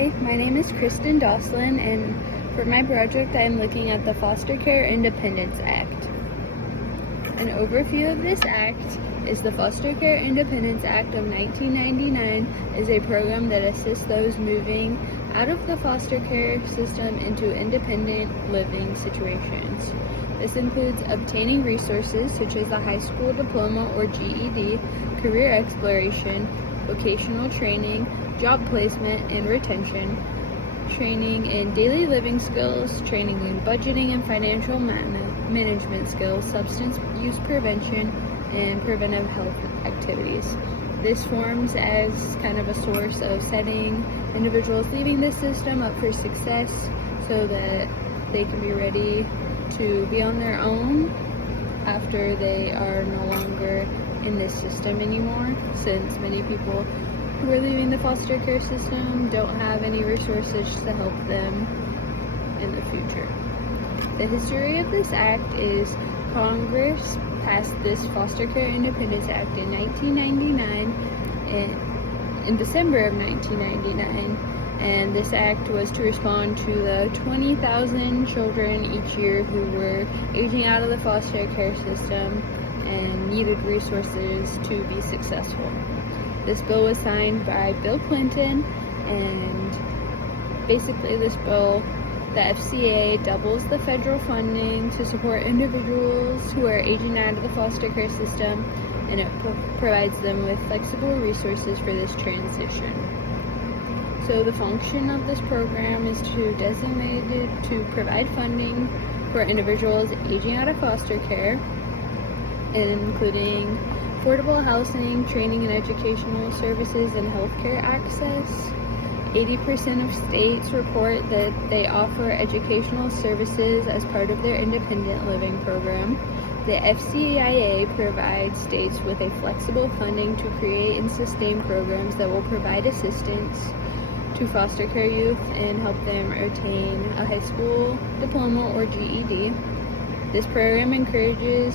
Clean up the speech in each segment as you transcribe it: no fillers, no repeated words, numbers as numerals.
Hi, my name is Kristen Doslin, and for my project I'm looking at the Foster Care Independence Act. An overview of this act is the Foster Care Independence Act of 1999 is a program that assists those moving out of the foster care system into independent living situations. This includes obtaining resources such as the high school diploma or GED, career exploration, vocational training, job placement and retention, training in daily living skills, training in budgeting and financial management skills, substance use prevention, and preventive health activities. This forms as kind of a source of setting individuals leaving the system up for success so that they can be ready to be on their own after they are no longer in this system anymore, since many people who are leaving the foster care system don't have any resources to help them in the future. The history of this act is Congress passed this Foster Care Independence Act in 1999, in December of 1999, and this act was to respond to the 20,000 children each year who were aging out of the foster care system and needed resources to be successful. This bill was signed by Bill Clinton, and basically this bill, the FCA doubles the federal funding to support individuals who are aging out of the foster care system, and it provides them with flexible resources for this transition. So the function of this program is designated to provide funding for individuals aging out of foster care, including affordable housing, training and educational services, and healthcare access. 80% of states report that they offer educational services as part of their independent living program. The FCIA provides states with a flexible funding to create and sustain programs that will provide assistance to foster care youth and help them attain a high school diploma or GED. This program encourages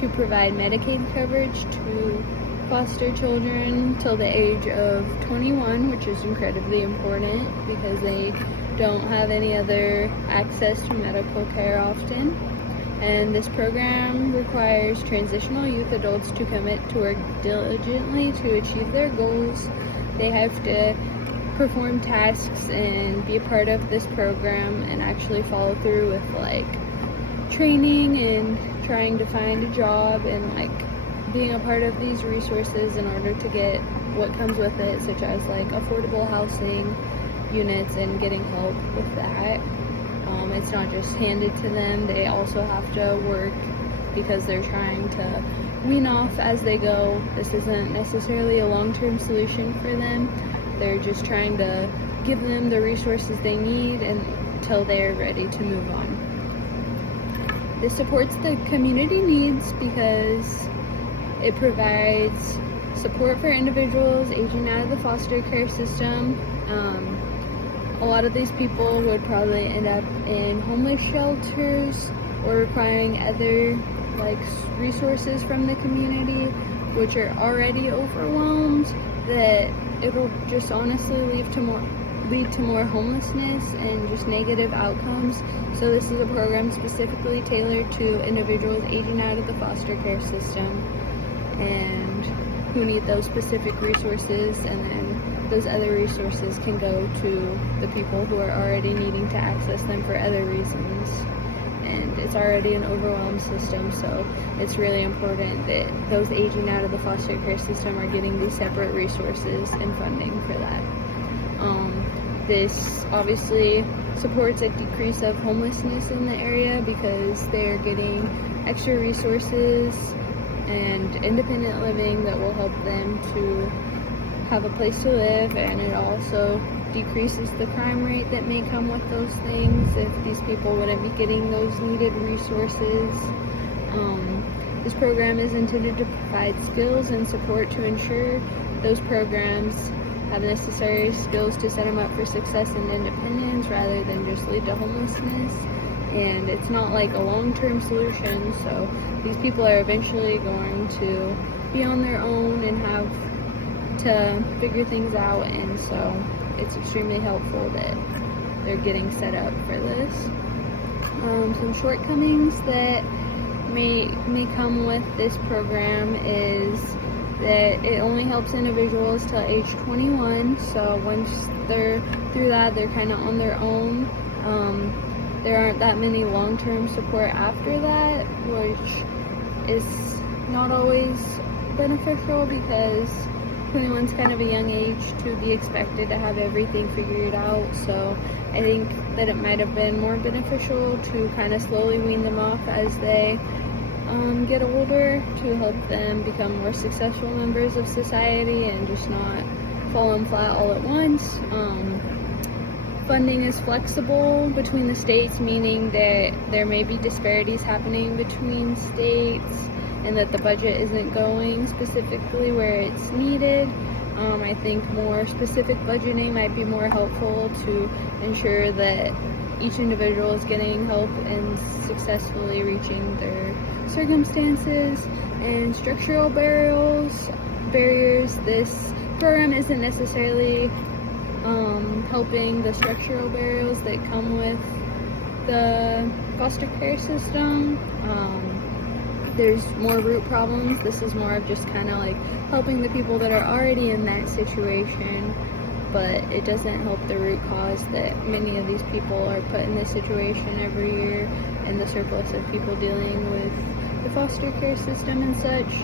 to provide Medicaid coverage to foster children till the age of 21, which is incredibly important because they don't have any other access to medical care often. And this program requires transitional youth adults to commit to work diligently to achieve their goals. They have to perform tasks and be a part of this program and actually follow through with like training and trying to find a job and like being a part of these resources in order to get what comes with it, such as like affordable housing units and getting help with that. It's not just handed to them, they also have to work because they're trying to wean off as they go. This isn't necessarily a long-term solution for them. They're just trying to give them the resources they need until they're ready to move on. This supports the community needs because it provides support for individuals aging out of the foster care system. A lot of these people would probably end up in homeless shelters or requiring other like resources from the community, which are already overwhelmed, that it'll just honestly lead to more homelessness and just negative outcomes. So this is a program specifically tailored to individuals aging out of the foster care system and who need those specific resources, and then those other resources can go to the people who are already needing to access them for other reasons. And it's already an overwhelmed system, so it's really important that those aging out of the foster care system are getting these separate resources and funding for that. This obviously supports a decrease of homelessness in the area because they're getting extra resources and independent living that will help them to have a place to live, and it also decreases the crime rate that may come with those things if these people wouldn't be getting those needed resources. This program is intended to provide skills and support to ensure those programs have necessary skills to set them up for success and independence rather than just lead to homelessness. And it's not like a long-term solution, so these people are eventually going to be on their own and have to figure things out, and so it's extremely helpful that they're getting set up for this. Some shortcomings that may come with this program is that it only helps individuals till age 21, so once they're through that, they're kind of on their own. There aren't that many long-term support after that, which is not always beneficial because 21 is kind of a young age to be expected to have everything figured out. So I think that it might have been more beneficial to kind of slowly wean them off as they get older, to help them become more successful members of society and just not fall them flat all at once. Funding is flexible between the states, meaning that there may be disparities happening between states and that the budget isn't going specifically where it's needed. I think more specific budgeting might be more helpful to ensure that each individual is getting help and successfully reaching their circumstances. And structural barriers, this program isn't necessarily helping the structural barriers that come with the foster care system. There's more root problems. This is more of just kind of like helping the people that are already in that situation, but it doesn't help the root cause that many of these people are put in this situation every year, and the surplus of people dealing with the foster care system and such.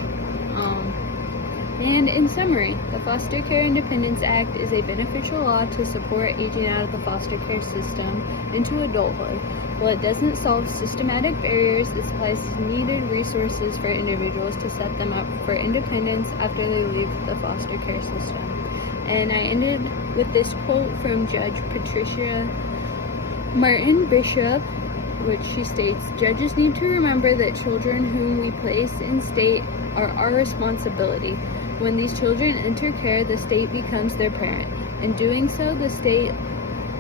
And in summary, the Foster Care Independence Act is a beneficial law to support aging out of the foster care system into adulthood. While it doesn't solve systematic barriers, it supplies needed resources for individuals to set them up for independence after they leave the foster care system. And I ended with this quote from Judge Patricia Martin Bishop, which she states, "Judges need to remember that children whom we place in state are our responsibility. When these children enter care, the state becomes their parent. In doing so, the state,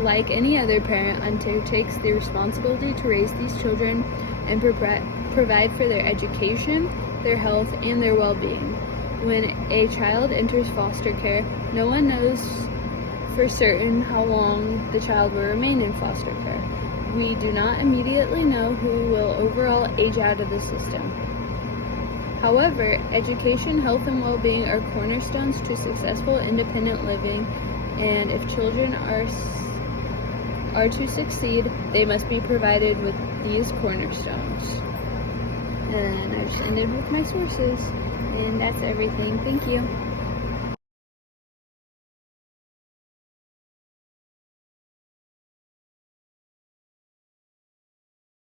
like any other parent, undertakes the responsibility to raise these children and provide for their education, their health, and their well-being. When a child enters foster care, no one knows for certain how long the child will remain in foster care. We do not immediately know who will overall age out of the system. However, education, health, and well-being are cornerstones to successful independent living, and if children are to succeed, they must be provided with these cornerstones." And I just ended with my sources, and that's everything. Thank you.